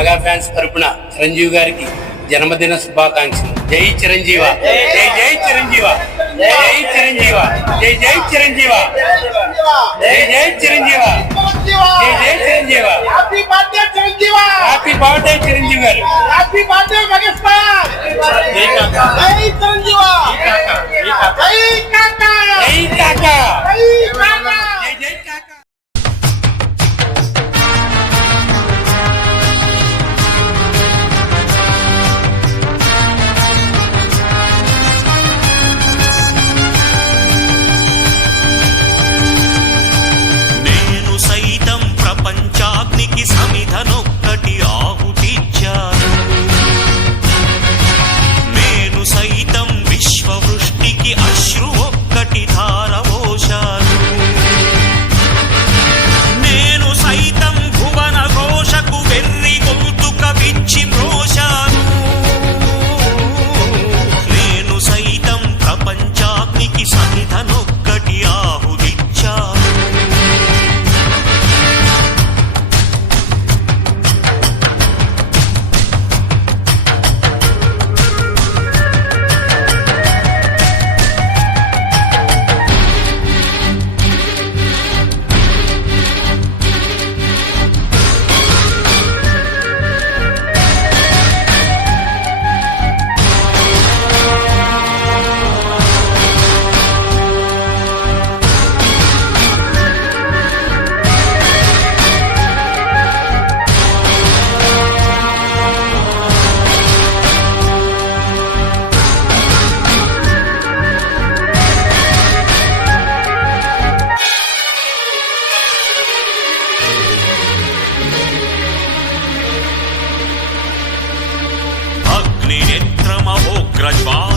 Mega fans తరపున చిరంజీవి గారికి జన్మదిన శుభాకాంక్షలు. జై చిరంజీవ, జై జై చిరంజీవ, జై చిరంజీవ, జై జై చిరంజీవ, జై జై చిరంజీవ, జై జై Chiranjeevi. Happy birthday Chiranjeevi, happy birthday Chiranjeevi garu, happy birthday మెగాస్ fan. జై కాకా, జై చిరంజీవ, జై కాకా, జై కాకా, జై కాకా, జై కాకా, జై జై కాకా. పంచాగ్నికి సమిధనొక్కటి ఆహుతిచ్చాను. నేను సైతం విశ్వవృష్టికి అశ్రు ఒక్కటి ధారవోశాను. నేను సైతం భువన ఘోషకు వెర్రి గొంతుక విచ్చి మ్రోశాను. నేను సైతం ప్రపంచాగ్నికి సమిధనొక్కటి ఆహుతిచ్చాను. Grajva